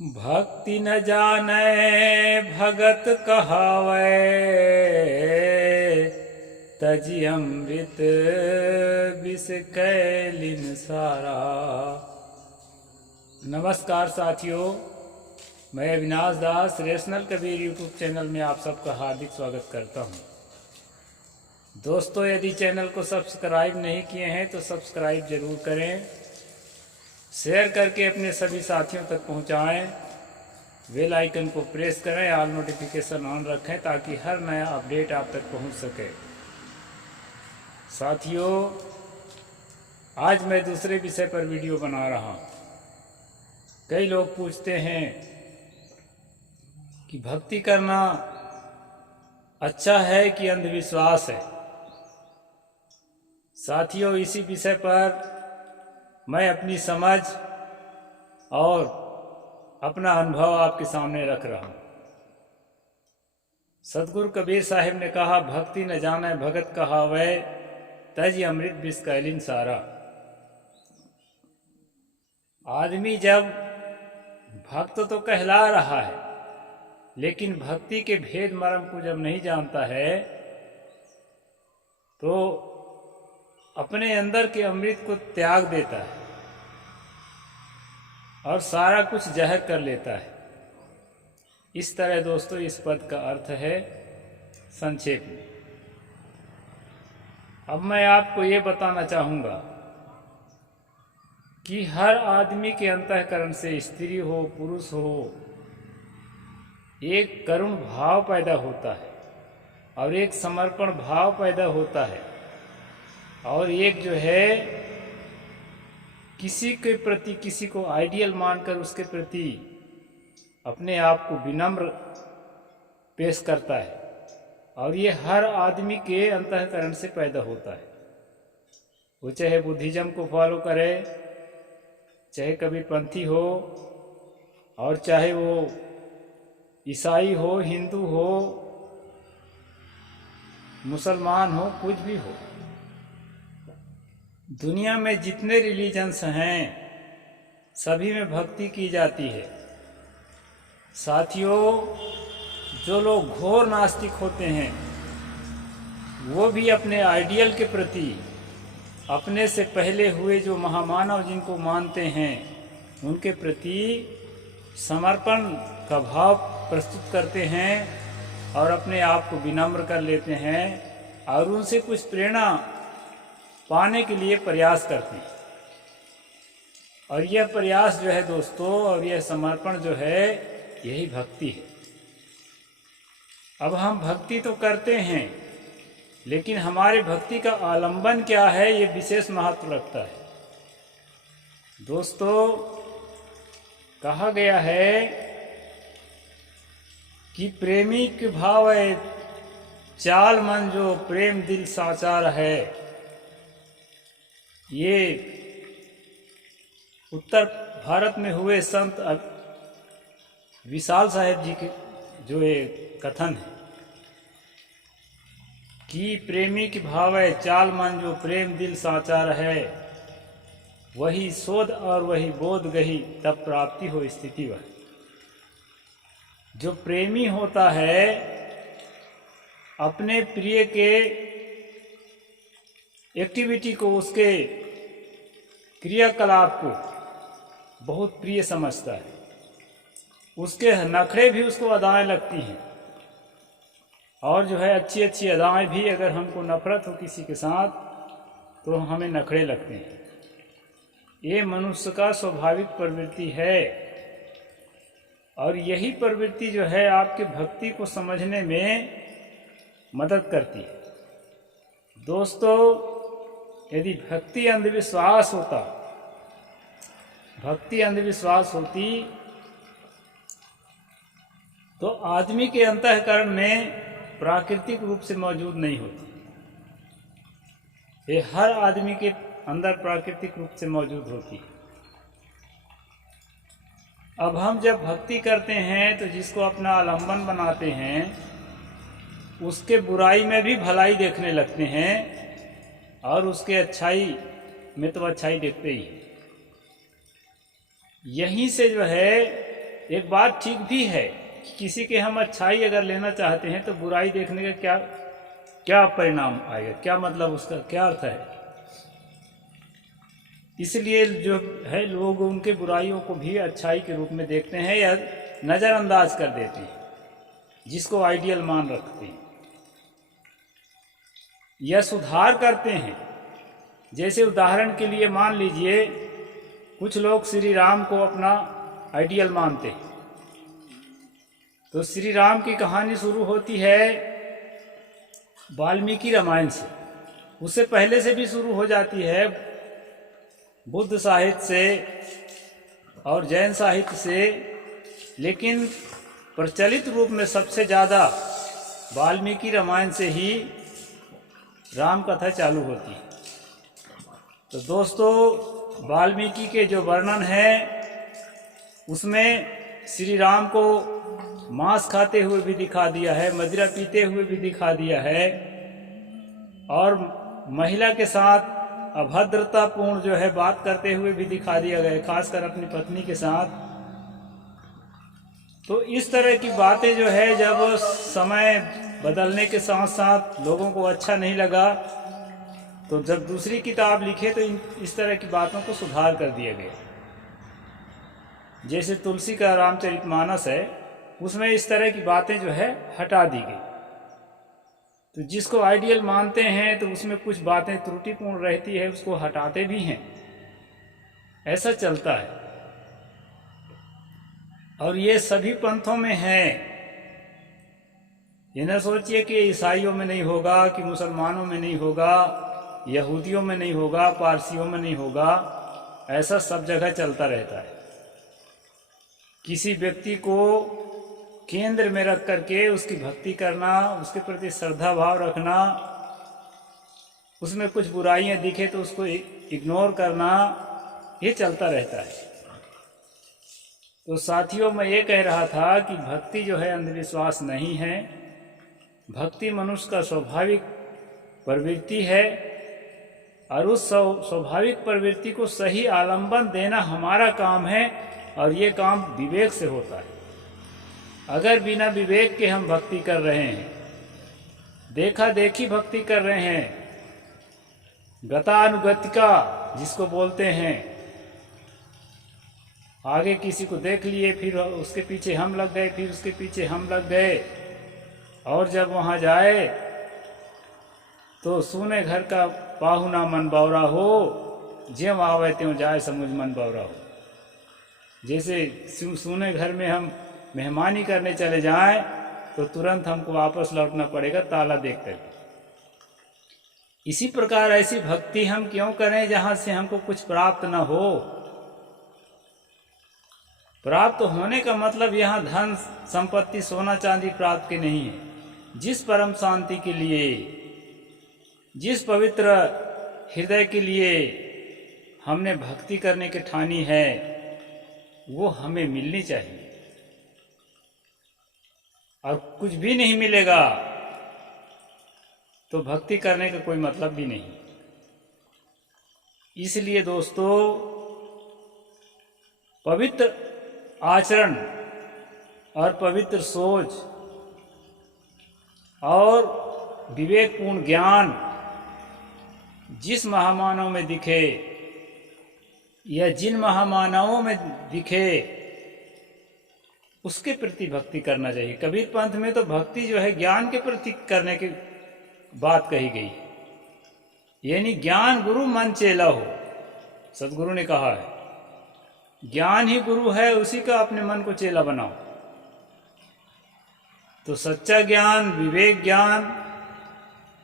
भक्ति न जानै भगत कहावै, तजी अमृत विष कैलिन सारा। नमस्कार साथियों, मैं अविनाश दास रेशनल कबीर यूट्यूब चैनल में आप सबका हार्दिक स्वागत करता हूं। दोस्तों, यदि चैनल को सब्सक्राइब नहीं किए हैं तो सब्सक्राइब जरूर करें, शेयर करके अपने सभी साथियों तक पहुंचाएं, बेल आइकन को प्रेस करें, ऑल नोटिफिकेशन ऑन रखें ताकि हर नया अपडेट आप तक पहुंच सके। साथियों, आज मैं दूसरे विषय पर वीडियो बना रहा हूं। कई लोग पूछते हैं कि भक्ति करना अच्छा है कि अंधविश्वास है। साथियों, इसी विषय पर मैं अपनी समझ और अपना अनुभव आपके सामने रख रहा हूं। सतगुरु कबीर साहिब ने कहा, भक्ति न जाने भगत कहावै, तज अमृत विष कैलिन सारा। आदमी जब भक्त तो कहला रहा है, लेकिन भक्ति के भेद मर्म को जब नहीं जानता है तो अपने अंदर के अमृत को त्याग देता है और सारा कुछ जहर कर लेता है। इस तरह दोस्तों इस पद का अर्थ है संक्षेप में। अब मैं आपको ये बताना चाहूँगा कि हर आदमी के अंतःकरण से, स्त्री हो पुरुष हो, एक करुण भाव पैदा होता है और एक समर्पण भाव पैदा होता है और एक जो है किसी के प्रति, किसी को आइडियल मानकर उसके प्रति अपने आप को विनम्र पेश करता है। और ये हर आदमी के अंतःकरण से पैदा होता है। वो चाहे बुद्धिज्म को फॉलो करे, चाहे कबीरपंथी हो, और चाहे वो ईसाई हो, हिंदू हो, मुसलमान हो, कुछ भी हो। दुनिया में जितने रिलीजन्स हैं सभी में भक्ति की जाती है। साथियों, जो लोग घोर नास्तिक होते हैं वो भी अपने आइडियल के प्रति, अपने से पहले हुए जो महामानव जिनको मानते हैं उनके प्रति समर्पण का भाव प्रस्तुत करते हैं और अपने आप को विनम्र कर लेते हैं और उनसे कुछ प्रेरणा पाने के लिए प्रयास करते हैं। और यह प्रयास जो है दोस्तों, और यह समर्पण जो है, यही भक्ति है। अब हम भक्ति तो करते हैं, लेकिन हमारे भक्ति का आलंबन क्या है, ये विशेष महत्व रखता है। दोस्तों, कहा गया है कि प्रेमी के भाव है चाल मन जो प्रेम दिल साचार है। ये उत्तर भारत में हुए संत विशाल साहेब जी के जो एक कथन है कि प्रेमी की भाव है चाल मन जो प्रेम दिल साचार है, वही शोध और वही बोध गही तब प्राप्ति हो स्थिति वह। जो प्रेमी होता है अपने प्रिय के एक्टिविटी को, उसके क्रियाकलाप को बहुत प्रिय समझता है। उसके नखरे भी उसको अदाएं लगती हैं, और जो है अच्छी अच्छी अदाएं भी, अगर हमको नफरत हो किसी के साथ तो हमें नखरे लगते हैं। ये मनुष्य का स्वाभाविक प्रवृत्ति है और यही प्रवृत्ति जो है आपके भक्ति को समझने में मदद करती है। दोस्तों, यदि भक्ति अंधविश्वास होती तो आदमी के अंतःकरण में प्राकृतिक रूप से मौजूद नहीं होती। ये हर आदमी के अंदर प्राकृतिक रूप से मौजूद होती है। अब हम जब भक्ति करते हैं तो जिसको अपना आलंबन बनाते हैं उसके बुराई में भी भलाई देखने लगते हैं और उसके अच्छाई में तो अच्छाई देखते ही। यहीं से जो है एक बात ठीक भी है कि किसी के हम अच्छाई अगर लेना चाहते हैं तो बुराई देखने का क्या क्या परिणाम आएगा, क्या मतलब, उसका क्या अर्थ है। इसलिए जो है लोग उनके बुराइयों को भी अच्छाई के रूप में देखते हैं या नज़रअंदाज कर देते हैं, जिसको आइडियल मान रखते हैं या सुधार करते हैं। जैसे उदाहरण के लिए मान लीजिए कुछ लोग श्री राम को अपना आइडियल मानते हैं, तो श्री राम की कहानी शुरू होती है वाल्मीकि रामायण से, उससे पहले से भी शुरू हो जाती है बुद्ध साहित्य से और जैन साहित्य से, लेकिन प्रचलित रूप में सबसे ज़्यादा वाल्मीकि रामायण से ही राम कथा चालू होती है। तो दोस्तों, वाल्मीकि के जो वर्णन है उसमें श्री राम को मांस खाते हुए भी दिखा दिया है, मदिरा पीते हुए भी दिखा दिया है, और महिला के साथ अभद्रतापूर्ण जो है बात करते हुए भी दिखा दिया गया, खासकर अपनी पत्नी के साथ। तो इस तरह की बातें जो है जब समय बदलने के साथ साथ लोगों को अच्छा नहीं लगा, तो जब दूसरी किताब लिखे तो इस तरह की बातों को सुधार कर दिया गया। जैसे तुलसी का रामचरितमानस है, उसमें इस तरह की बातें जो है हटा दी गई। तो जिसको आइडियल मानते हैं तो उसमें कुछ बातें त्रुटिपूर्ण रहती है, उसको हटाते भी हैं, ऐसा चलता है। और ये सभी पंथों में है। ये न सोचिए कि ईसाइयों में नहीं होगा, कि मुसलमानों में नहीं होगा, यहूदियों में नहीं होगा, पारसियों में नहीं होगा, ऐसा सब जगह चलता रहता है। किसी व्यक्ति को केंद्र में रख करके उसकी भक्ति करना, उसके प्रति श्रद्धा भाव रखना, उसमें कुछ बुराइयां दिखे तो उसको इग्नोर करना, ये चलता रहता है। तो साथियों, मैं ये कह रहा था कि भक्ति जो है अंधविश्वास नहीं है। भक्ति मनुष्य का स्वाभाविक प्रवृत्ति है, और उस स्वाभाविक प्रवृत्ति को सही आलंबन देना हमारा काम है, और ये काम विवेक से होता है। अगर बिना विवेक के हम भक्ति कर रहे हैं, देखा देखी भक्ति कर रहे हैं, गतानुगतिका जिसको बोलते हैं, आगे किसी को देख लिए, फिर उसके पीछे हम लग गए, फिर उसके पीछे हम लग गए, और जब वहाँ जाए तो सुने घर का पाहुना मन बावरा हो, ज्यों आवे त्यों जाए समुझ मन बावरा हो। जैसे सुने घर में हम मेहमानी करने चले जाएं तो तुरंत हमको वापस लौटना पड़ेगा ताला देख करके। इसी प्रकार ऐसी भक्ति हम क्यों करें जहां से हमको कुछ प्राप्त न हो। प्राप्त होने का मतलब यहाँ धन संपत्ति सोना चांदी प्राप्त के नहीं है। जिस परम शांति के लिए, जिस पवित्र हृदय के लिए हमने भक्ति करने की ठानी है, वो हमें मिलनी चाहिए। और कुछ भी नहीं मिलेगा तो भक्ति करने का कोई मतलब भी नहीं। इसलिए दोस्तों, पवित्र आचरण और पवित्र सोच और विवेकपूर्ण ज्ञान जिस महामानव में दिखे या जिन महामानवों में दिखे, उसके प्रति भक्ति करना चाहिए। कबीर पंथ में तो भक्ति जो है ज्ञान के प्रति करने की बात कही गई, यानी ज्ञान गुरु मन चेला हो। सदगुरु ने कहा है ज्ञान ही गुरु है, उसी का अपने मन को चेला बनाओ। तो सच्चा ज्ञान, विवेक ज्ञान,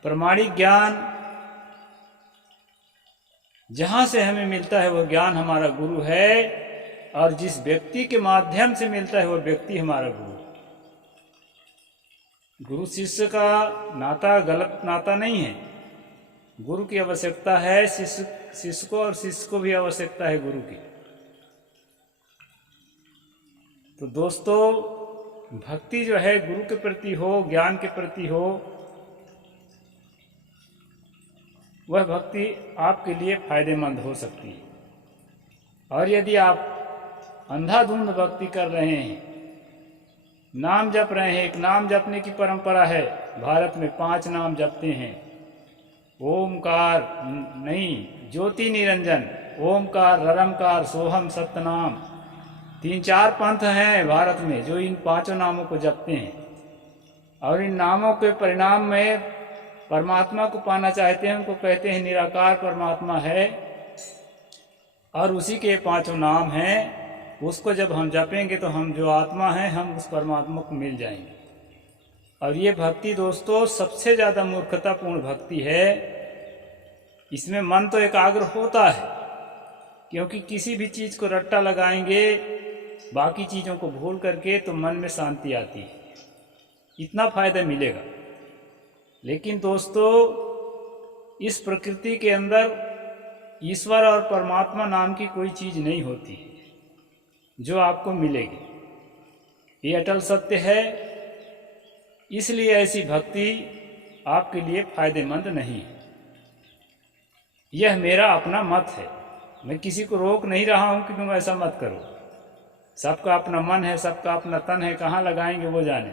प्रमाणिक ज्ञान जहां से हमें मिलता है वह ज्ञान हमारा गुरु है, और जिस व्यक्ति के माध्यम से मिलता है वह व्यक्ति हमारा गुरु। गुरु शिष्य का नाता गलत नाता नहीं है। गुरु की आवश्यकता है शिष्य को, और शिष्य को भी आवश्यकता है गुरु की। तो दोस्तों, भक्ति जो है गुरु के प्रति हो, ज्ञान के प्रति हो, वह भक्ति आपके लिए फायदेमंद हो सकती है। और यदि आप अंधाधुंध भक्ति कर रहे हैं, नाम जप रहे हैं। एक नाम जपने की परंपरा है, भारत में 5 नाम जपते हैं। ओमकार नहीं, ज्योति निरंजन, ओमकार, ररमकार, सोहम, सतनाम, 3-4 पंथ हैं भारत में जो इन 5 नामों को जपते हैं और इन नामों के परिणाम में परमात्मा को पाना चाहते हैं। उनको कहते हैं निराकार परमात्मा है और उसी के 5 नाम हैं। उसको जब हम जपेंगे तो हम जो आत्मा हैं हम उस परमात्मा को मिल जाएंगे। और ये भक्ति दोस्तों सबसे ज़्यादा मूर्खतापूर्ण भक्ति है। इसमें मन तो एकाग्र होता है, क्योंकि किसी भी चीज़ को रट्टा लगाएंगे बाकी चीज़ों को भूल करके तो मन में शांति आती है, इतना फायदा मिलेगा। लेकिन दोस्तों इस प्रकृति के अंदर ईश्वर और परमात्मा नाम की कोई चीज़ नहीं होती है जो आपको मिलेगी, ये अटल सत्य है। इसलिए ऐसी भक्ति आपके लिए फायदेमंद नहीं है। यह मेरा अपना मत है, मैं किसी को रोक नहीं रहा हूं कि तुम ऐसा मत करो। सबका अपना मन है, सबका अपना तन है, कहाँ लगाएंगे वो जाने।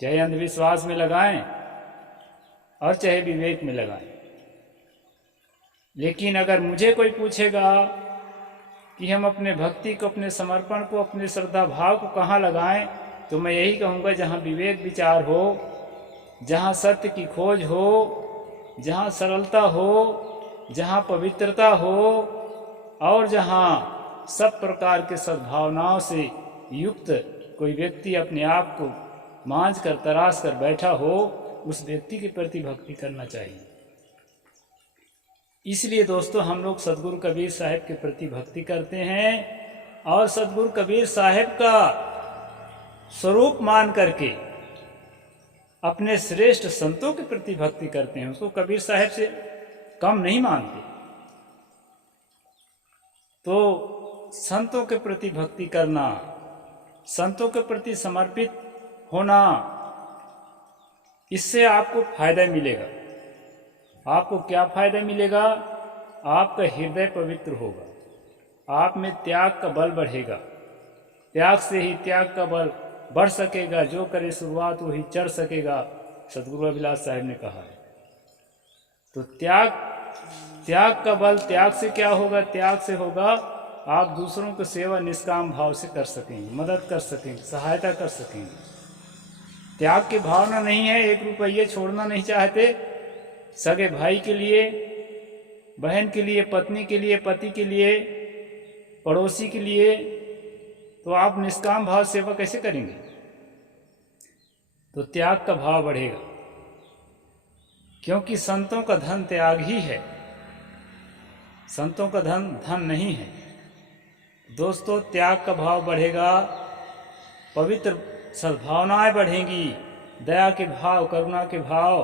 चाहे अंधविश्वास में लगाएं और चाहे विवेक में लगाएं। लेकिन अगर मुझे कोई पूछेगा कि हम अपने भक्ति को, अपने समर्पण को, अपने श्रद्धा भाव को कहाँ लगाएं, तो मैं यही कहूँगा जहाँ विवेक विचार हो, जहाँ सत्य की खोज हो, जहाँ सरलता हो, जहाँ पवित्रता हो और जहाँ सब प्रकार के सद्भावनाओं से युक्त कोई व्यक्ति अपने आप को मांझ कर तराश कर बैठा हो, उस व्यक्ति के प्रति भक्ति करना चाहिए। इसलिए दोस्तों हम लोग सदगुरु कबीर साहब के प्रति भक्ति करते हैं और सदगुरु कबीर साहब का स्वरूप मान करके अपने श्रेष्ठ संतों के प्रति भक्ति करते हैं। उसको कबीर साहब से कम नहीं मानते। तो संतों के प्रति भक्ति करना, संतों के प्रति समर्पित होना, इससे आपको फायदा मिलेगा। आपको क्या फायदा मिलेगा? आपका हृदय पवित्र होगा, आप में त्याग का बल बढ़ेगा। त्याग से ही त्याग का बल बढ़ सकेगा। जो करे शुरुआत वही चढ़ सकेगा, सदगुरु अभिलाष साहब ने कहा है। तो त्याग का बल, त्याग से क्या होगा? त्याग से होगा आप दूसरों की सेवा निष्काम भाव से कर सकेंगे, मदद कर सकेंगे, सहायता कर सकेंगे। त्याग की भावना नहीं है, 1 रुपये छोड़ना नहीं चाहते, सगे भाई के लिए, बहन के लिए, पत्नी के लिए, पति के लिए, पड़ोसी के लिए, तो आप निष्काम भाव सेवा कैसे करेंगे? तो त्याग का भाव बढ़ेगा, क्योंकि संतों का धन त्याग ही है। संतों का धन नहीं है। दोस्तों त्याग का भाव बढ़ेगा, पवित्र सद्भावनाएं बढ़ेंगी, दया के भाव, करुणा के भाव,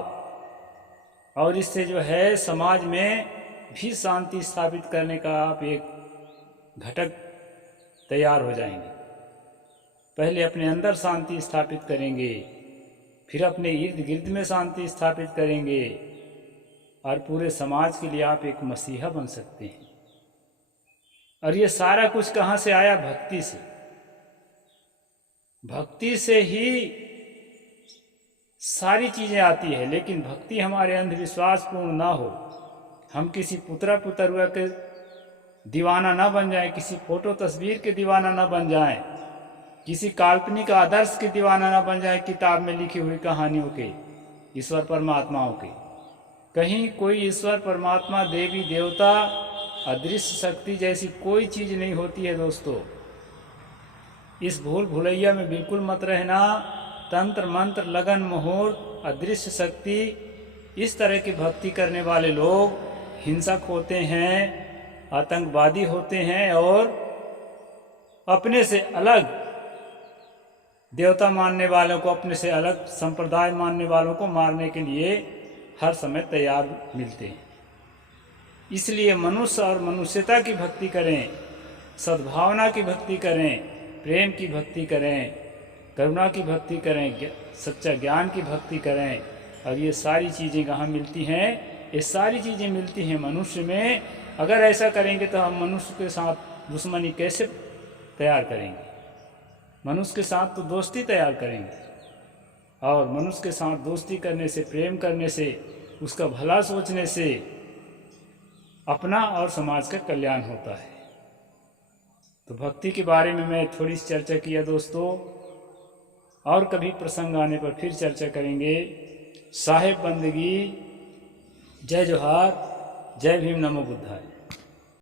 और इससे जो है समाज में भी शांति स्थापित करने का आप एक घटक तैयार हो जाएंगे। पहले अपने अंदर शांति स्थापित करेंगे, फिर अपने इर्द गिर्द में शांति स्थापित करेंगे और पूरे समाज के लिए आप एक मसीहा बन सकते हैं। और ये सारा कुछ कहाँ से आया? भक्ति से। भक्ति से ही सारी चीज़ें आती है। लेकिन भक्ति हमारे अंधविश्वास पूर्ण ना हो, हम किसी पुतरुआ के दीवाना ना बन जाएं, किसी फोटो तस्वीर के दीवाना ना बन जाएं, किसी काल्पनिक आदर्श के दीवाना ना बन जाएं, किताब में लिखी हुई कहानियों के, ईश्वर परमात्माओं के। कहीं कोई ईश्वर परमात्मा, देवी देवता, अदृश्य शक्ति जैसी कोई चीज़ नहीं होती है दोस्तों। इस भूल भुलैया में बिल्कुल मत रहना। तंत्र मंत्र, लगन, मुहूर्त, अदृश्य शक्ति, इस तरह की भक्ति करने वाले लोग हिंसक होते हैं, आतंकवादी होते हैं और अपने से अलग देवता मानने वालों को, अपने से अलग संप्रदाय मानने वालों को मारने के लिए हर समय तैयार मिलते हैं। इसलिए मनुष्य और मनुष्यता की भक्ति करें, सद्भावना की भक्ति करें, प्रेम की भक्ति करें, करुणा की भक्ति करें, सच्चा ज्ञान की भक्ति करें। और ये सारी चीज़ें कहाँ मिलती हैं? ये सारी चीज़ें मिलती हैं मनुष्य में। अगर ऐसा करेंगे तो हम मनुष्य के साथ दुश्मनी कैसे तैयार करेंगे? मनुष्य के साथ तो दोस्ती तैयार करेंगे, और मनुष्य के साथ दोस्ती करने से, प्रेम करने से, उसका भला सोचने से अपना और समाज का कल्याण होता है। तो भक्ति के बारे में मैं थोड़ी सी चर्चा किया दोस्तों, और कभी प्रसंग आने पर फिर चर्चा करेंगे। साहेब बंदगी, जय जोहार, जय भीम, नमो बुद्धाय।